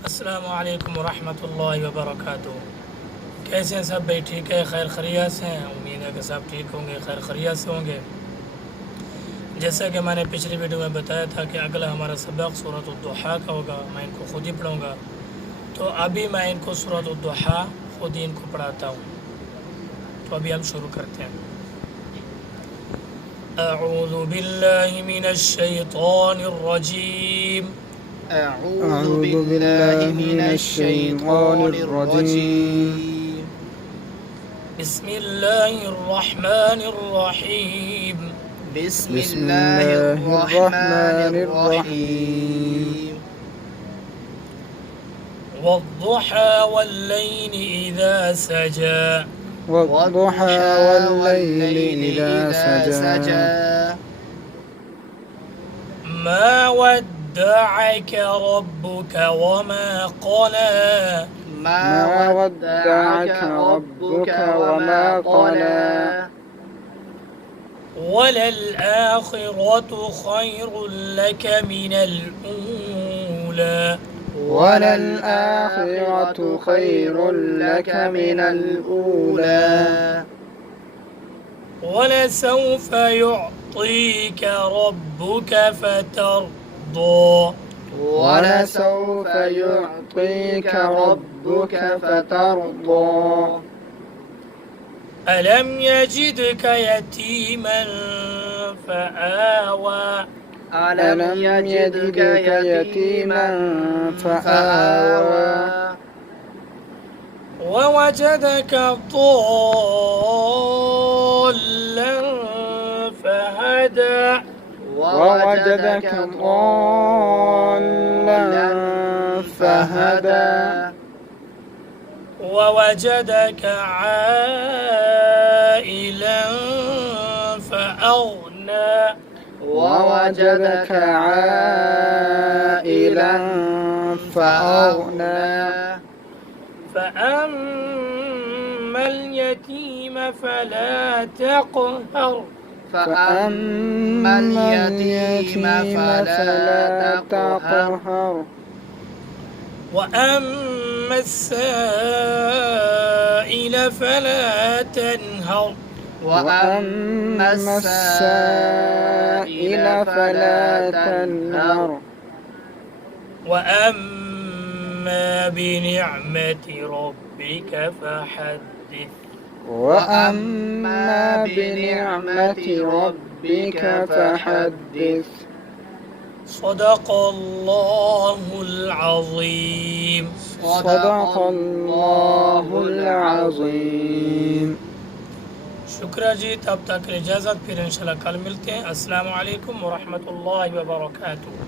अस्सलामु अलैकुम वरहमतुल्लाहि वबरकातुह। कैसे हैं सब भाई? ठीक है, खैर खैरियत से हैं। उम्मीद है कि सब ठीक होंगे, खैर खैरियत से होंगे। जैसा कि मैंने पिछली वीडियो में बताया था कि अगला हमारा सबक सूरत दुहा का होगा, मैं इनको खुद ही पढ़ूँगा। तो अभी मैं इनको सूरत दुहा खुद ही इनको पढ़ाता हूँ। तो अभी हम शुरू करते हैं। अऊज़ु बिल्लाहि मिनश शैतानिर रजीम। أعوذ بالله من الشيطان الرجيم बिस्मिल्लाहिर रहमानिर रहीम। بسم الله الرحمن الرحيم والضحى والليل إذا سجى والضحى والليل إذا سجى ما ودعك ربك وما قلى ما ودعك ربك وما قلى وللآخرة خير لك من الأولى وللآخرة خير لك من الأولى ولسوف يعطيك ربك فترضى ولسوف يعطيك ربك فترضى ألم يجدك يتيما فآوى ألم يجدك يتيما فآوى ووجدك ضالا فهدى ووجدك ضالا فهدى ووجدك عائلا فأغنى ووجدك عائلا فأغنى فأما اليتيم فلا تقهر فأما اليتيم فلا تقهر وأما السائل فلا تنهر وأما السائل فلا تنهر وأما بنعمة ربك فحدث وأما بنعمة ربك فحدث صدق الله العظيم। صدق الله العظيم शुक्रिया जी, तब तक इजाज़त, फिर इंशाल्लाह कल मिलते हैं। अस्सलामु अलैकुम वरहमतुल्लाहि वबरकातुहू।